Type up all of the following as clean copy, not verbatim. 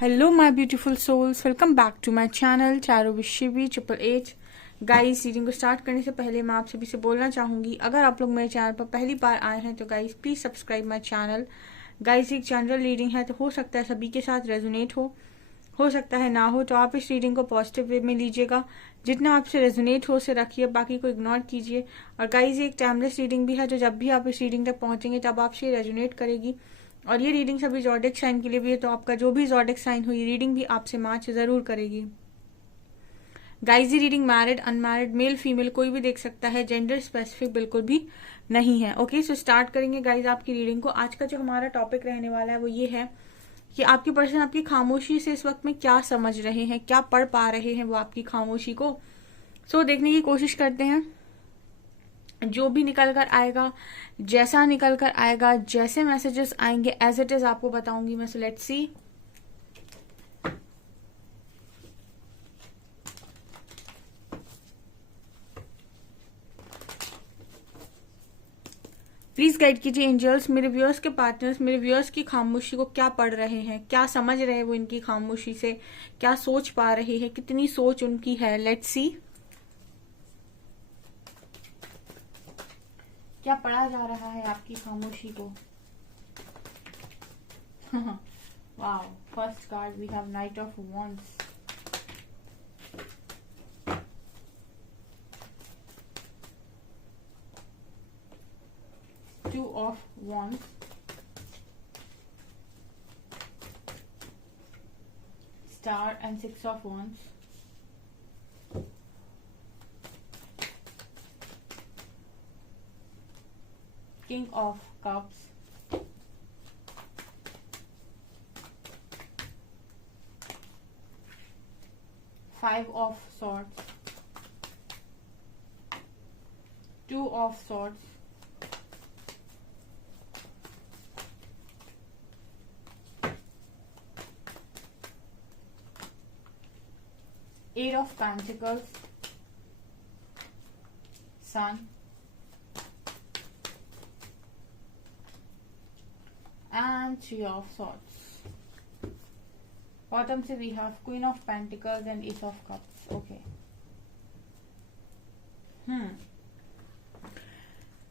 Hello my beautiful souls, welcome back to my channel चारों विश्वी 888। Guys, reading को start करने से पहले मैं आप सभी से बोलना चाहूंगी, अगर आप लोग मेरे चैनल पर पहली बार आए हैं तो guys please subscribe my channel. Guys, एक जनरल रीडिंग है तो हो सकता है सभी के साथ रेजोनेट हो सकता है ना हो, तो आप इस रीडिंग को पॉजिटिव वे में लीजिएगा। जितना आपसे रेजोनेट हो उसे रखिए, बाकी को इग्नोर कीजिए। और गाइस, ये एक टाइमलेस रीडिंग भी है, तो जब भी आप इस रीडिंग तक पहुंचेंगे तब आपसे रेजोनेट करेगी। और ये रीडिंग सभी ज़ोडिएक साइन के लिए भी है, तो आपका जो भी ज़ोडिएक साइन हो ये रीडिंग भी आपसे मैच जरूर करेगी। गाइस, ये reading married unmarried male female कोई भी देख सकता है, जेंडर स्पेसिफिक बिल्कुल भी नहीं है। ओके, सो स्टार्ट करेंगे गाइस आपकी रीडिंग को। आज का जो हमारा टॉपिक रहने वाला है वो ये है कि आपकी पर्सन आपकी खामोशी से इस वक्त में क्या समझ रहे हैं, क्या पढ़ पा रहे हैं वो आपकी खामोशी को। सो देखने की कोशिश करते हैं। जो भी निकल कर आएगा, जैसा निकल कर आएगा, जैसे मैसेजेस आएंगे एज इट इज आपको बताऊंगी मैं। So let's see. Please guide कीजिए एंजल्स, मेरे व्यूअर्स के पार्टनर्स मेरे व्यूअर्स की खामोशी को क्या पढ़ रहे हैं, क्या समझ रहे हैं वो इनकी खामोशी से, क्या सोच पा रहे हैं, कितनी सोच उनकी है। लेट्स सी क्या पढ़ा जा रहा है आपकी खामोशी को। Wow, first card we have knight of wands, two of wands, star and six of wands, king of cups, five of swords, two of swords, eight of pentacles, sun, and three of swords. Bottom से we have queen of pentacles and ace of cups. Okay.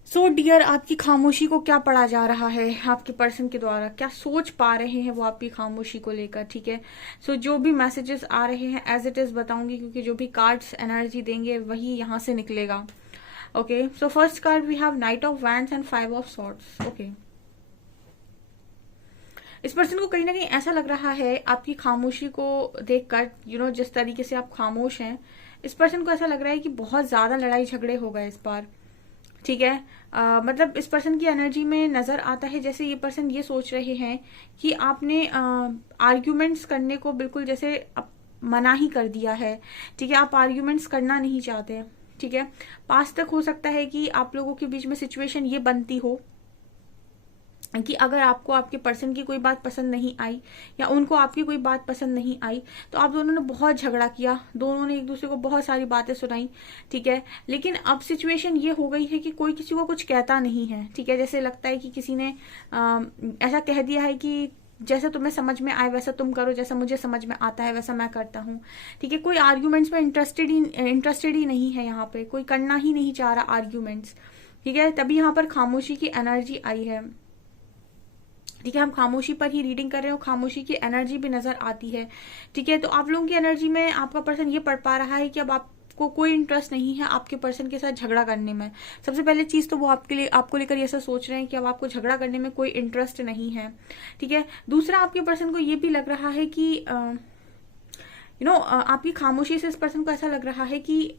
So dear, आपकी खामोशी को क्या पढ़ा जा रहा है आपके पर्सन के द्वारा, क्या सोच पा रहे हैं वो आपकी खामोशी को लेकर। ठीक है, सो जो भी मैसेजेस आ रहे हैं एज इट इज बताऊंगी, क्योंकि जो भी कार्ड्स एनर्जी देंगे वही यहाँ से निकलेगा। Okay, so first card we have knight of wands and five of swords. Okay, इस पर्सन को कहीं ना कहीं ऐसा लग रहा है आपकी खामोशी को देखकर, जिस तरीके से आप खामोश हैं, इस पर्सन को ऐसा लग रहा है कि बहुत ज्यादा लड़ाई झगड़े हो गए इस बार। ठीक है, मतलब इस पर्सन की एनर्जी में नजर आता है जैसे ये पर्सन ये सोच रहे हैं कि आपने आर्ग्यूमेंट्स करने को बिल्कुल जैसे मना ही कर दिया है। ठीक है, आप आर्ग्यूमेंट्स करना नहीं चाहते। ठीक है, पास तक हो सकता है कि आप लोगों के बीच में सिचुएशन ये बनती हो कि अगर आपको आपके पर्सन की कोई बात पसंद नहीं आई या उनको आपकी कोई बात पसंद नहीं आई तो आप दोनों ने बहुत झगड़ा किया, दोनों ने एक दूसरे को बहुत सारी बातें सुनाई। ठीक है, लेकिन अब सिचुएशन ये हो गई है कि कोई किसी को कुछ कहता नहीं है। ठीक है, जैसे लगता है कि किसी ने ऐसा कह दिया है कि जैसा तुम्हें समझ में आए वैसा तुम करो, जैसा मुझे समझ में आता है वैसा मैं करता हूँ। ठीक है, कोई आर्ग्यूमेंट्स में इंटरेस्टेड ही नहीं है, यहाँ पे कोई करना ही नहीं चाह रहा आर्ग्यूमेंट्स। ठीक है, तभी यहाँ पर खामोशी की एनर्जी आई है। ठीक है, हम खामोशी पर ही रीडिंग कर रहे हो, खामोशी की एनर्जी भी नजर आती है। ठीक है, तो आप लोगों की एनर्जी में आपका पर्सन ये पढ़ पा रहा है कि अब आपको कोई इंटरेस्ट नहीं है आपके पर्सन के साथ झगड़ा करने में। सबसे पहले चीज तो वो आपको लेकर ऐसा सोच रहे हैं कि अब आपको झगड़ा करने में कोई इंटरेस्ट नहीं है। ठीक है, दूसरा आपके पर्सन को ये भी लग रहा है कि आपकी खामोशी से इस पर्सन को ऐसा लग रहा है कि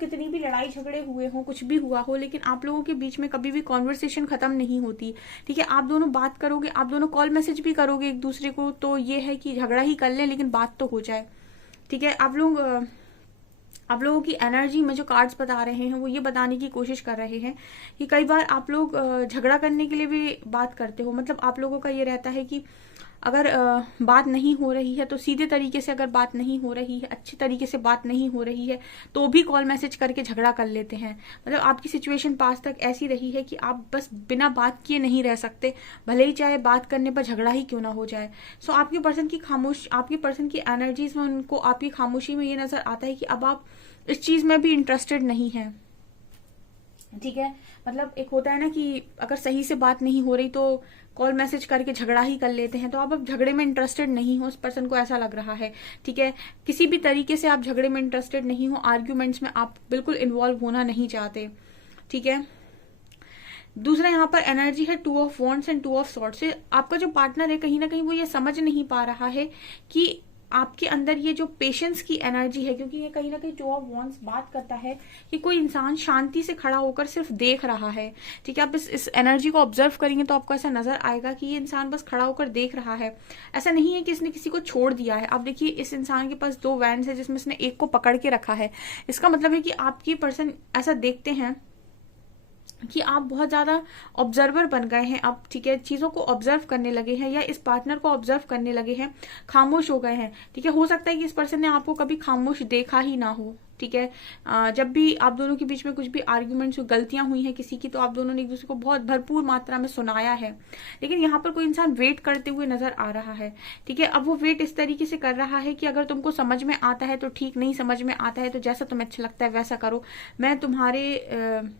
कितनी भी लड़ाई झगड़े हुए हो, कुछ भी हुआ हो, लेकिन आप लोगों के बीच में कभी भी कॉन्वर्सेशन खत्म नहीं होती। ठीक है, आप दोनों बात करोगे, आप दोनों कॉल मैसेज भी करोगे एक दूसरे को, तो ये है कि झगड़ा ही कर लें लेकिन बात तो हो जाए। ठीक है, आप लोगों की एनर्जी में जो कार्ड्स बता रहे हैं वो ये बताने की कोशिश कर रहे हैं कि कई बार आप लोग झगड़ा करने के लिए भी बात करते हो। मतलब आप लोगों का ये रहता है कि अगर बात नहीं हो रही है तो सीधे तरीके से अगर बात नहीं हो रही है, अच्छे तरीके से बात नहीं हो रही है, तो भी कॉल मैसेज करके झगड़ा कर लेते हैं। मतलब आपकी सिचुएशन पास तक ऐसी रही है कि आप बस बिना बात किए नहीं रह सकते, भले ही चाहे बात करने पर झगड़ा ही क्यों ना हो जाए। सो आपके पर्सन की एनर्जीज में उनको आपकी खामोशी में ये नजर आता है कि अब आप इस चीज में भी इंटरेस्टेड नहीं है। ठीक है, मतलब एक होता है ना कि अगर सही से बात नहीं हो रही तो कॉल मैसेज करके झगड़ा ही कर लेते हैं, तो आप अब झगड़े में इंटरेस्टेड नहीं हो, उस पर्सन को ऐसा लग रहा है। ठीक है, किसी भी तरीके से आप झगड़े में इंटरेस्टेड नहीं हो, आर्ग्यूमेंट्स में आप बिल्कुल इन्वॉल्व होना नहीं चाहते। ठीक है, दूसरा यहाँ पर एनर्जी है 2 of wands and 2 of swords से। आपका जो पार्टनर है कहीं ना कहीं वो ये समझ नहीं पा रहा है कि आपके अंदर ये जो पेशेंस की एनर्जी है, क्योंकि ये कहीं ना कहीं 2 ऑफ वॉन्ड्स बात करता है कि कोई इंसान शांति से खड़ा होकर सिर्फ देख रहा है। ठीक है, आप इस एनर्जी को ऑब्जर्व करेंगे तो आपको ऐसा नजर आएगा कि ये इंसान बस खड़ा होकर देख रहा है। ऐसा नहीं है कि इसने किसी को छोड़ दिया है। आप देखिए इस इंसान के पास 2 वैंड्स है जिसमें इसने एक को पकड़ के रखा है। इसका मतलब है कि आपकी पर्सन ऐसा देखते हैं कि आप बहुत ज्यादा ऑब्जर्वर बन गए हैं अब। ठीक है, चीजों को ऑब्जर्व करने लगे हैं या इस पार्टनर को ऑब्जर्व करने लगे हैं, खामोश हो गए हैं। ठीक है, हो सकता है कि इस पर्सन ने आपको कभी खामोश देखा ही ना हो। ठीक है, जब भी आप दोनों के बीच में कुछ भी आर्ग्यूमेंट्स, गलतियां हुई हैं किसी की, तो आप दोनों ने एक दूसरे को बहुत भरपूर मात्रा में सुनाया है। लेकिन यहाँ पर कोई इंसान वेट करते हुए नजर आ रहा है। ठीक है, अब वो वेट इस तरीके से कर रहा है कि अगर तुमको समझ में आता है तो ठीक, नहीं समझ में आता है तो जैसा तुम्हें अच्छा लगता है वैसा करो। मैं तुम्हारे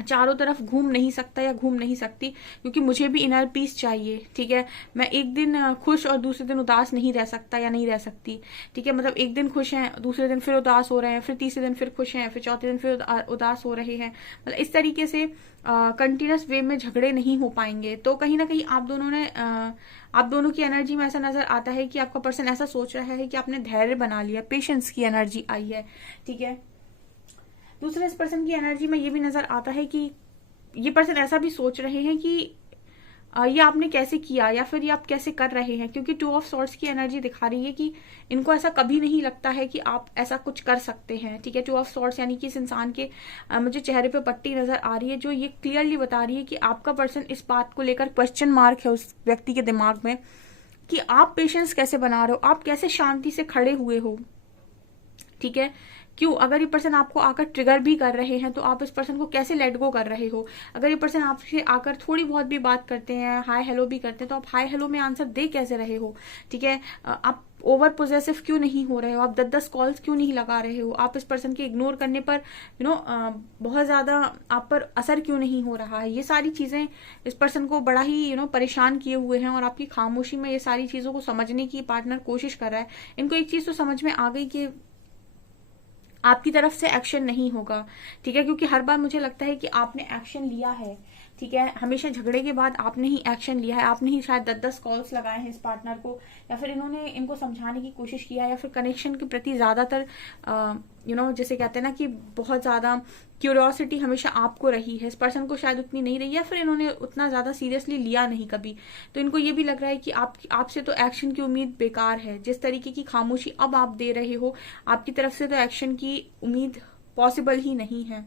चारों तरफ घूम नहीं सकता या घूम नहीं सकती, क्योंकि मुझे भी इनर पीस चाहिए। ठीक है, मैं एक दिन खुश और दूसरे दिन उदास नहीं रह सकता या नहीं रह सकती। ठीक है, मतलब एक दिन खुश हैं, दूसरे दिन फिर उदास हो रहे हैं, फिर तीसरे दिन फिर खुश हैं, फिर चौथे दिन फिर उदास हो रहे हैं। मतलब इस तरीके से कंटिन्यूस वे में झगड़े नहीं हो पाएंगे। तो कहीं ना कहीं आप दोनों की एनर्जी में ऐसा नजर आता है कि आपका पर्सन ऐसा सोच रहा है कि आपने धैर्य बना लिया, पेशेंस की एनर्जी आई है। ठीक है, दूसरे इस पर्सन की एनर्जी में ये भी नजर आता है कि ये पर्सन ऐसा भी सोच रहे हैं कि ये आपने कैसे किया या फिर ये आप कैसे कर रहे हैं, क्योंकि 2 ऑफ सॉर्ड्स की एनर्जी दिखा रही है कि इनको ऐसा कभी नहीं लगता है कि आप ऐसा कुछ कर सकते हैं। ठीक है, 2 ऑफ सॉर्ड्स यानी कि इस इंसान के मुझे चेहरे पे पट्टी नजर आ रही है जो ये क्लियरली बता रही है कि आपका पर्सन इस बात को लेकर क्वेश्चन मार्क है उस व्यक्ति के दिमाग में कि आप पेशेंस कैसे बना रहे हो, आप कैसे शांति से खड़े हुए हो। ठीक है, क्यों, अगर ये पर्सन आपको आकर ट्रिगर भी कर रहे हैं तो आप इस पर्सन को कैसे लेट गो कर रहे हो। अगर ये पर्सन आपसे आकर थोड़ी बहुत भी बात करते हैं, हाय हेलो भी करते हैं, तो आप हाय हेलो में आंसर दे कैसे रहे हो। ठीक है, आप ओवर पोजेसिव क्यों नहीं हो रहे हो, आप 10-10 कॉल्स क्यों नहीं लगा रहे हो, आप इस पर्सन के इग्नोर करने पर बहुत ज्यादा आप पर असर क्यों नहीं हो रहा है। ये सारी चीजें इस पर्सन को बड़ा ही परेशान किए हुए हैं और आपकी खामोशी में ये सारी चीजों को समझने की पार्टनर कोशिश कर रहा है। इनको एक चीज तो समझ में आ गई कि आपकी तरफ से एक्शन नहीं होगा। ठीक है, क्योंकि हर बार मुझे लगता है कि आपने एक्शन लिया है। ठीक है, हमेशा झगड़े के बाद आपने ही एक्शन लिया है, आपने ही शायद 10-10 कॉल्स लगाए हैं इस पार्टनर को, या फिर इनको समझाने की कोशिश किया, या फिर कनेक्शन के प्रति ज्यादातर जैसे कहते हैं ना कि बहुत ज्यादा क्यूरियोसिटी हमेशा आपको रही है, इस पर्सन को शायद उतनी नहीं रही है, फिर इन्होंने उतना ज्यादा सीरियसली लिया नहीं कभी। तो इनको ये भी लग रहा है कि आपसे तो एक्शन की उम्मीद बेकार है। जिस तरीके की खामोशी अब आप दे रहे हो, आपकी तरफ से तो एक्शन की उम्मीद पॉसिबल ही नहीं है।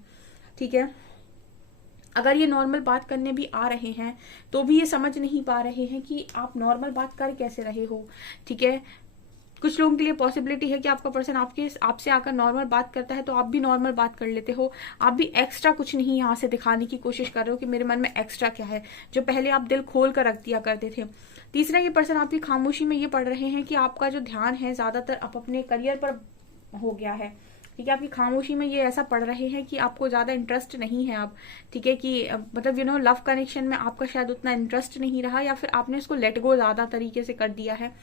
ठीक है, अगर ये नॉर्मल बात करने भी आ रहे हैं तो भी ये समझ नहीं पा रहे हैं कि आप नॉर्मल बात कर कैसे रहे हो। ठीक है, कुछ लोगों के लिए पॉसिबिलिटी है कि आपका पर्सन आपसे आकर नॉर्मल बात करता है तो आप भी नॉर्मल बात कर लेते हो, आप भी एक्स्ट्रा कुछ नहीं यहाँ से दिखाने की कोशिश कर रहे हो कि मेरे मन में एक्स्ट्रा क्या है, जो पहले आप दिल खोल कर रख दिया करते थे। तीसरा, ये पर्सन आपकी खामोशी में ये पढ़ रहे हैं कि आपका जो ध्यान है ज्यादातर आप अपने करियर पर हो गया है। ठीक है, आपकी खामोशी में ये ऐसा पढ़ रहे हैं कि आपको ज्यादा इंटरेस्ट नहीं है अब। ठीक है, कि मतलब लव कनेक्शन में आपका शायद उतना इंटरेस्ट नहीं रहा, या फिर आपने इसको लेट गो ज्यादा तरीके से कर दिया है।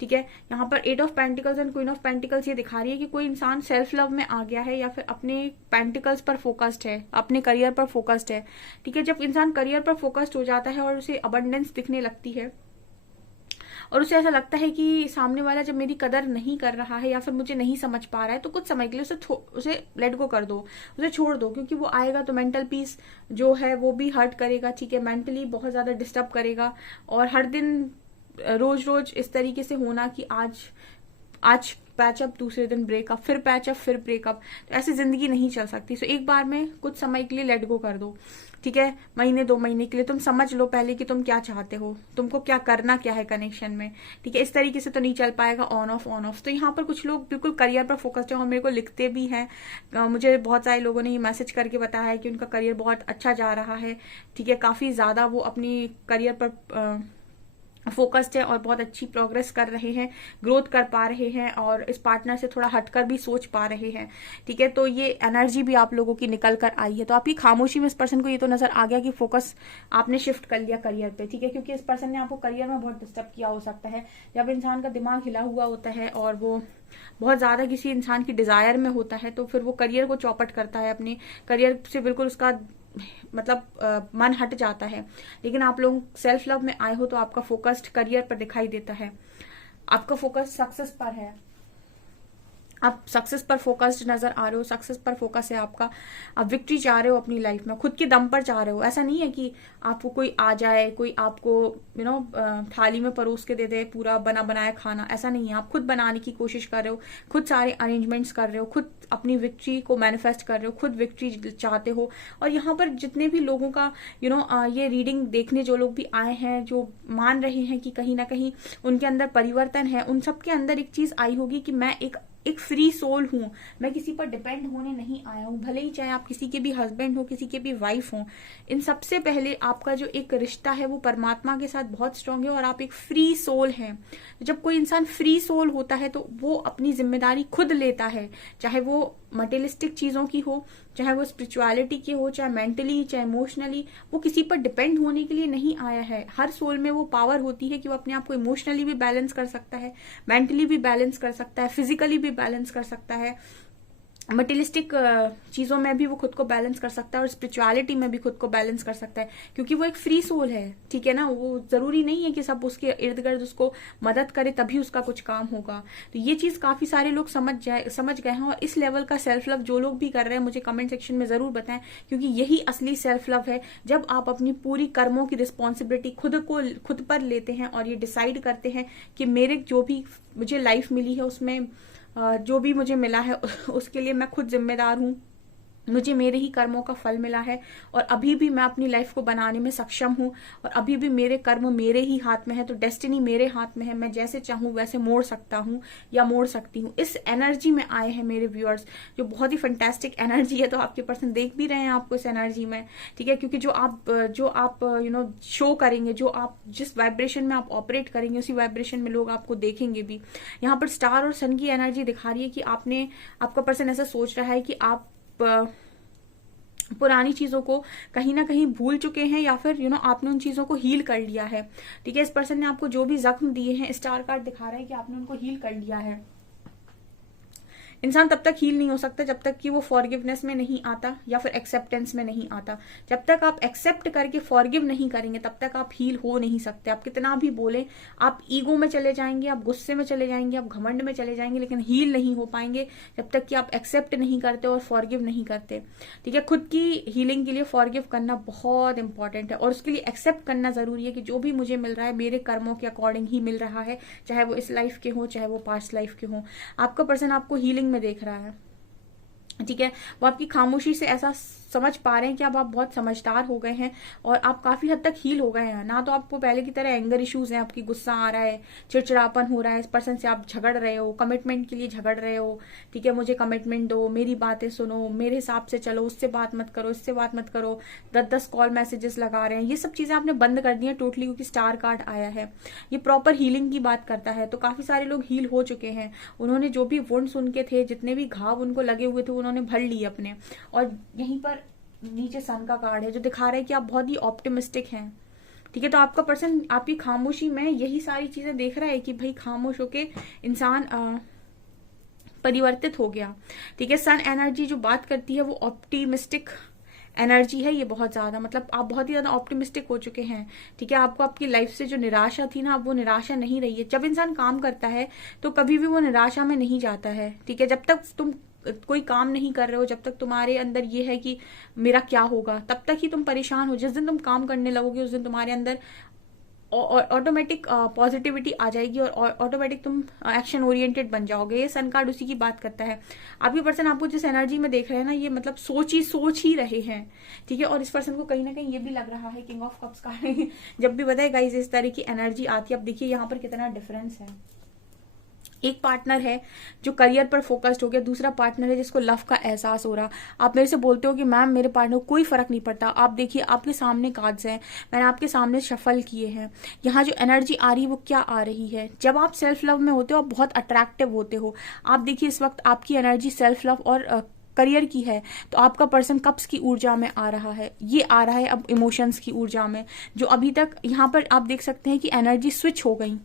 ठीक है, यहाँ पर 8 of pentacles and queen of pentacles ये दिखा रही है कि कोई इंसान सेल्फ लव में आ गया है या फिर अपने पेंटिकल्स पर फोकस्ड है, अपने करियर पर फोकस्ड है। ठीक है, जब इंसान करियर पर फोकस्ड हो जाता है और उसे अबंडेंस दिखने लगती है और उसे ऐसा लगता है कि सामने वाला जब मेरी कदर नहीं कर रहा है या फिर मुझे नहीं समझ पा रहा है, तो कुछ समय के लिए उसे लेट गो कर दो, उसे छोड़ दो, क्योंकि वो आएगा तो मेंटल पीस जो है वो भी हर्ट करेगा। ठीक है, मेंटली बहुत ज्यादा डिस्टर्ब करेगा, और हर दिन रोज रोज इस तरीके से होना कि आज पैचअप, दूसरे दिन ब्रेकअप, फिर पैचअप, फिर ब्रेकअप। तो ऐसी जिंदगी नहीं चल सकती। सो एक बार में कुछ समय के लिए लेट गो कर दो, ठीक है, महीने 2 महीने के लिए तुम समझ लो पहले कि तुम क्या चाहते हो, तुमको क्या करना क्या है कनेक्शन में, ठीक है। इस तरीके से तो नहीं चल पाएगा ऑन ऑफ ऑन ऑफ। तो यहाँ पर कुछ लोग बिल्कुल करियर पर फोकस्ड है और मेरे को लिखते भी हैं। मुझे बहुत सारे लोगों ने ये मैसेज करके बताया है कि उनका करियर बहुत अच्छा जा रहा है, ठीक है, काफी ज्यादा वो अपनी करियर पर फोकस्ड है और बहुत अच्छी प्रोग्रेस कर रहे हैं, ग्रोथ कर पा रहे हैं और इस पार्टनर से थोड़ा हटकर भी सोच पा रहे हैं, ठीक है। तो ये एनर्जी भी आप लोगों की निकल कर आई है। तो आपकी खामोशी में इस पर्सन को ये तो नजर आ गया कि फोकस आपने शिफ्ट कर लिया करियर पे, ठीक है, क्योंकि इस पर्सन ने आपको करियर में बहुत डिस्टर्ब किया हो सकता है। जब इंसान का दिमाग हिला हुआ होता है और वो बहुत ज्यादा किसी इंसान की डिजायर में होता है तो फिर वो करियर को चौपट करता है, अपने करियर से बिल्कुल उसका मतलब मन हट जाता है। लेकिन आप लोग सेल्फ लव में आए हो तो आपका फोकस्ड करियर पर दिखाई देता है, आपका फोकस सक्सेस पर है, आप सक्सेस पर फोकस्ड नजर आ रहे हो, सक्सेस पर फोकस है आपका, आप विक्ट्री चाह रहे हो अपनी लाइफ में, खुद के दम पर चाह रहे हो। ऐसा नहीं है कि आपको कोई आ जाए, कोई आपको थाली में परोस के दे दे पूरा बना बनाया खाना, ऐसा नहीं है। आप खुद बनाने की कोशिश कर रहे हो, खुद सारे अरेंजमेंट्स कर रहे हो, खुद अपनी विक्ट्री को मैनिफेस्ट कर रहे हो, खुद विक्ट्री चाहते हो। और यहाँ पर जितने भी लोगों का ये रीडिंग देखने जो लोग भी आए हैं, जो मान रहे हैं कि कहीं ना कहीं उनके अंदर परिवर्तन है, उन सबके अंदर एक चीज आई होगी कि मैं एक फ्री सोल हूं, मैं किसी पर डिपेंड होने नहीं आया हूं। भले ही चाहे आप किसी के भी हस्बैंड हो, किसी के भी वाइफ हो, इन सबसे पहले आपका जो एक रिश्ता है वो परमात्मा के साथ बहुत स्ट्रांग है और आप एक फ्री सोल हैं। जब कोई इंसान फ्री सोल होता है तो वो अपनी जिम्मेदारी खुद लेता है, चाहे वो मटेरियलिस्टिक चीजों की हो, चाहे वो स्पिरिचुअलिटी की हो, चाहे मेंटली, चाहे इमोशनली। वो किसी पर डिपेंड होने के लिए नहीं आया है। हर सोल में वो पावर होती है कि वो अपने आप को इमोशनली भी बैलेंस कर सकता है, मेंटली भी बैलेंस कर सकता है, फिजिकली भी बैलेंस कर सकता है, मटेरियलिस्टिक चीजों में भी वो खुद को बैलेंस कर सकता है और स्पिरिचुअलिटी में भी खुद को बैलेंस कर सकता है, क्योंकि वो एक फ्री सोल है, ठीक है ना। वो जरूरी नहीं है कि सब उसके इर्द गिर्द उसको मदद करे तभी उसका कुछ काम होगा। तो ये चीज काफी सारे लोग समझ गए हैं और इस लेवल का सेल्फ लव जो लोग भी कर रहे हैं मुझे कमेंट सेक्शन में जरूर बताएं, क्योंकि यही असली सेल्फ लव है। जब आप अपनी पूरी कर्मों की रिस्पॉन्सिबिलिटी खुद पर लेते हैं और ये डिसाइड करते हैं कि मेरे जो भी मुझे लाइफ मिली है उसमें जो भी मुझे मिला है उसके लिए मैं खुद जिम्मेदार हूँ, मुझे मेरे ही कर्मों का फल मिला है और अभी भी मैं अपनी लाइफ को बनाने में सक्षम हूँ और अभी भी मेरे कर्म मेरे ही हाथ में है। तो डेस्टिनी मेरे हाथ में है, मैं जैसे चाहूँ वैसे मोड़ सकता हूँ या मोड़ सकती हूँ। इस एनर्जी में आए हैं मेरे व्यूअर्स, जो बहुत ही फैंटास्टिक एनर्जी है। तो आपके पर्सन देख भी रहे हैं आपको इस एनर्जी में, ठीक है, क्योंकि जो आप शो करेंगे, जो आप जिस वाइब्रेशन में आप ऑपरेट करेंगे उसी वाइब्रेशन में लोग आपको देखेंगे भी। यहाँ पर स्टार और सन की एनर्जी दिखा रही है कि आपका पर्सन ऐसा सोच रहा है कि आप पुरानी चीजों को कहीं ना कहीं भूल चुके हैं या फिर आपने उन चीजों को हील कर लिया है, ठीक है। इस पर्सन ने आपको जो भी जख्म दिए हैं, स्टार कार्ड दिखा रहा है कि आपने उनको हील कर लिया है। इंसान तब तक हील नहीं हो सकता जब तक कि वो फॉरगिवनेस में नहीं आता या फिर एक्सेप्टेंस में नहीं आता। जब तक आप एक्सेप्ट करके फॉरगिव नहीं करेंगे तब तक आप हील हो नहीं सकते। आप कितना भी बोले, आप ईगो में चले जाएंगे, आप गुस्से में चले जाएंगे, आप घमंड में चले जाएंगे, लेकिन हील नहीं हो पाएंगे जब तक कि आप एक्सेप्ट नहीं करते और फॉरगिव नहीं करते, ठीक है। खुद की हीलिंग के लिए फॉरगिव करना बहुत इंपॉर्टेंट है और उसके लिए एक्सेप्ट करना जरूरी है कि जो भी मुझे मिल रहा है मेरे कर्मों के अकॉर्डिंग ही मिल रहा है, चाहे वो इस लाइफ के हो चाहे वो पास्ट लाइफ के हो। आपका पर्सन आपको हीलिंग में देख रहा है, ठीक है। वो आपकी खामोशी से ऐसा समझ पा रहे हैं कि अब आप बहुत समझदार हो गए हैं और आप काफी हद तक हील हो गए हैं। ना तो आपको पहले की तरह एंगर इश्यूज हैं, आपकी गुस्सा आ रहा है, चिड़चिड़ापन हो रहा है, इस पर्सन से आप झगड़ रहे हो, कमिटमेंट के लिए झगड़ रहे हो, ठीक है, मुझे कमिटमेंट दो, मेरी बातें सुनो, मेरे हिसाब से चलो, उससे बात मत करो, इससे बात मत करो, 10-10 कॉल मैसेजेस लगा रहे हैं, ये सब चीजें आपने बंद कर दी है टोटली, क्योंकि स्टार कार्ड आया है। ये प्रॉपर हीलिंग की बात करता है। तो काफी सारे लोग हील हो चुके हैं, उन्होंने जो भी वुंड्स उनके थे, जितने भी घाव उनको लगे हुए थे उन्होंने भर लिए अपने। और यहीं पर नीचे सन का कार्ड है जो दिखा रहा है कि आप बहुत ही ऑप्टिमिस्टिक हैं, ठीक है। तो आपका पर्सन आपकी खामोशी में यही सारी चीजें देख रहा है कि भाई खामोश होके इंसान परिवर्तित हो गया, ठीक है। सन एनर्जी जो बात करती है वो ऑप्टिमिस्टिक एनर्जी है, ये बहुत ज्यादा, मतलब आप बहुत ही ज्यादा ऑप्टिमिस्टिक हो चुके हैं, ठीक है। आपको आपकी लाइफ से जो निराशा थी ना, अब वो निराशा नहीं रही है। जब इंसान काम करता है तो कभी भी वो निराशा में नहीं जाता है, ठीक है। जब तक तुम कोई काम नहीं कर रहे हो, जब तक तुम्हारे अंदर ये है कि मेरा क्या होगा, तब तक ही तुम परेशान हो। जिस दिन तुम काम करने लगोगे उस दिन तुम्हारे अंदर ऑटोमेटिक पॉजिटिविटी आ जाएगी और ऑटोमेटिक तुम एक्शन ओरिएंटेड बन जाओगे। ये सन कार्ड उसी की बात करता है। आपके पर्सन आपको जिस एनर्जी में देख रहे हैं ना, ये मतलब सोच ही रहे हैं, ठीक है। और इस पर्सन को कहीं ना कहीं ये भी लग रहा है, किंग ऑफ कप्स का जब भी बताए गाइस इस तरह की एनर्जी आती है, अब देखिए यहाँ पर कितना डिफरेंस है। एक पार्टनर है जो करियर पर फोकस्ड हो गया, दूसरा पार्टनर है जिसको लव का एहसास हो रहा। आप मेरे से बोलते हो कि मैम मेरे पार्टनर को कोई फर्क नहीं पड़ता। आप देखिए आपके सामने कार्ड्स हैं, मैंने आपके सामने शफल किए हैं। यहाँ जो एनर्जी आ रही है वो क्या आ रही है? जब आप सेल्फ लव में होते हो आप बहुत अट्रैक्टिव होते हो। आप देखिए इस वक्त आपकी एनर्जी सेल्फ लव और करियर की है, तो आपका पर्सन कप्स की ऊर्जा में आ रहा है, ये आ रहा है अब इमोशंस की ऊर्जा में। जो अभी तक यहाँ पर आप देख सकते हैं कि एनर्जी स्विच हो गई,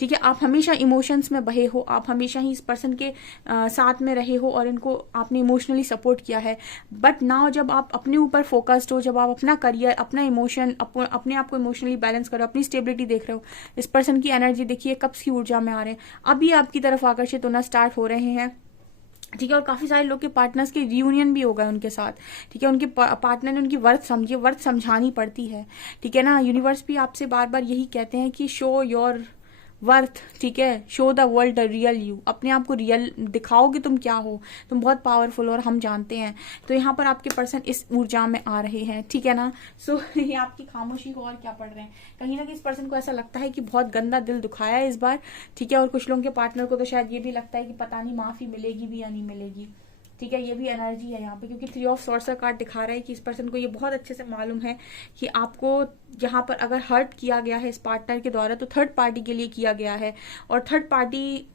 ठीक है। आप हमेशा इमोशंस में बहे हो, आप हमेशा ही इस पर्सन के साथ में रहे हो और इनको आपने इमोशनली सपोर्ट किया है। बट नाउ जब आप अपने ऊपर फोकस्ड हो, जब आप अपना करियर, अपना इमोशन, अपने आप को इमोशनली बैलेंस करो, अपनी स्टेबिलिटी देख रहे हो, इस पर्सन की एनर्जी देखिए कप्स की ऊर्जा में आ रहे हैं, अभी आपकी तरफ आकर्षित होना स्टार्ट हो रहे हैं, ठीक है। और काफी सारे लोग के पार्टनर्स के रियूनियन भी होगा उनके साथ, ठीक है। उनके पार्टनर ने उनकी वर्थ समझी, वर्थ समझानी पड़ती है, ठीक है ना। यूनिवर्स भी आपसे बार बार यही कहते हैं कि शो योर वर्थ, ठीक है, show the world the real you. अपने आप को रियल दिखाओगे तुम क्या हो, तुम बहुत पावरफुल और हम जानते हैं। तो यहाँ पर आपके पर्सन इस ऊर्जा में आ रहे हैं, ठीक है ना। सो ये आपकी खामोशी को और क्या पढ़ रहे हैं, कहीं ना कहीं इस पर्सन को ऐसा लगता है कि बहुत गंदा दिल दुखाया है इस बार, ठीक है। और कुछ लोगों के पार्टनर को तो शायद ये भी लगता है कि पता नहीं माफी मिलेगी भी या नहीं मिलेगी, ठीक है। ये भी एनर्जी है यहाँ पे, क्योंकि 3 ऑफ सॉर्ड्स का कार्ड दिखा रहा है कि इस पर्सन को ये बहुत अच्छे से मालूम है कि आपको यहाँ पर अगर हर्ट किया गया है इस पार्टनर के द्वारा तो थर्ड पार्टी के लिए किया गया है। और थर्ड पार्टी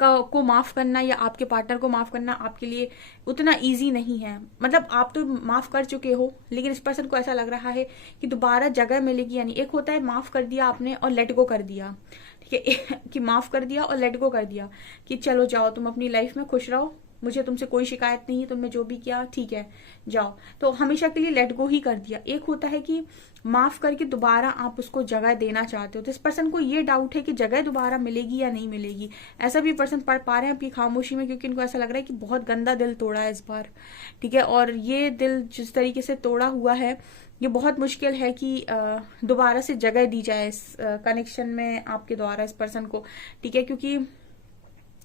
को माफ करना या आपके पार्टनर को माफ करना आपके लिए उतना इजी नहीं है। मतलब आप तो माफ कर चुके हो, लेकिन इस पर्सन को ऐसा लग रहा है कि दोबारा जगह मिलेगी। यानी एक होता है माफ कर दिया आपने और लेट गो कर दिया, ठीक है कि माफ कर दिया और लेट गो कर दिया कि चलो जाओ तुम अपनी लाइफ में खुश रहो, मुझे तुमसे कोई शिकायत नहीं, तुमने जो भी किया ठीक है जाओ, तो हमेशा के लिए लेट गो ही कर दिया। एक होता है कि माफ करके दोबारा आप उसको जगह देना चाहते हो, तो इस पर्सन को ये डाउट है कि जगह दोबारा मिलेगी या नहीं मिलेगी। ऐसा भी पर्सन पढ़ पा रहे हैं आपकी खामोशी में, क्योंकि इनको ऐसा लग रहा है कि बहुत गंदा दिल तोड़ा है इस बार, ठीक है। और ये दिल जिस तरीके से तोड़ा हुआ है ये बहुत मुश्किल है कि दोबारा से जगह दी जाए इस कनेक्शन में आपके द्वारा इस पर्सन को, ठीक है। क्योंकि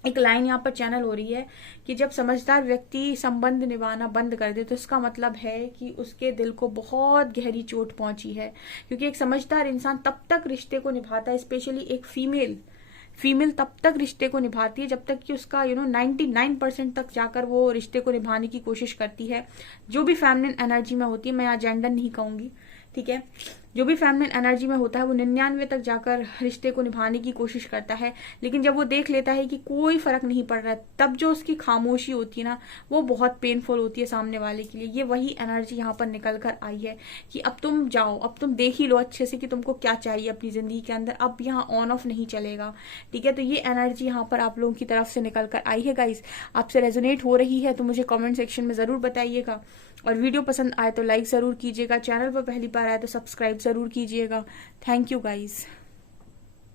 एक लाइन यहाँ पर चैनल हो रही है कि जब समझदार व्यक्ति संबंध निभाना बंद कर दे तो इसका मतलब है कि उसके दिल को बहुत गहरी चोट पहुंची है। क्योंकि एक समझदार इंसान तब तक रिश्ते को निभाता है, स्पेशली एक फीमेल तब तक रिश्ते को निभाती है जब तक कि उसका 99% तक जाकर वो रिश्ते को निभाने की कोशिश करती है। जो भी फेमिनिन एनर्जी में होती है, मैं यहाँ जेंडर नहीं कहूंगी, ठीक है, जो भी फेमिनिन एनर्जी में होता है वो 99 तक जाकर रिश्ते को निभाने की कोशिश करता है। लेकिन जब वो देख लेता है कि कोई फर्क नहीं पड़ रहा है, तब जो उसकी खामोशी होती है ना वो बहुत पेनफुल होती है सामने वाले के लिए। ये वही एनर्जी यहाँ पर निकल कर आई है कि अब तुम जाओ, अब तुम देख ही लो अच्छे से कि तुमको क्या चाहिए अपनी जिंदगी के अंदर, अब यहाँ ऑन ऑफ नहीं चलेगा, ठीक है। तो ये एनर्जी यहाँ पर आप लोगों की तरफ से निकल कर आई है गाइस। आपसे रेजोनेट हो रही है तो मुझे कमेंट सेक्शन में जरूर बताइएगा, और वीडियो पसंद आए तो लाइक जरूर कीजिएगा, चैनल पर पहली बार आए तो सब्सक्राइब जरूर कीजिएगा। Thank you guys.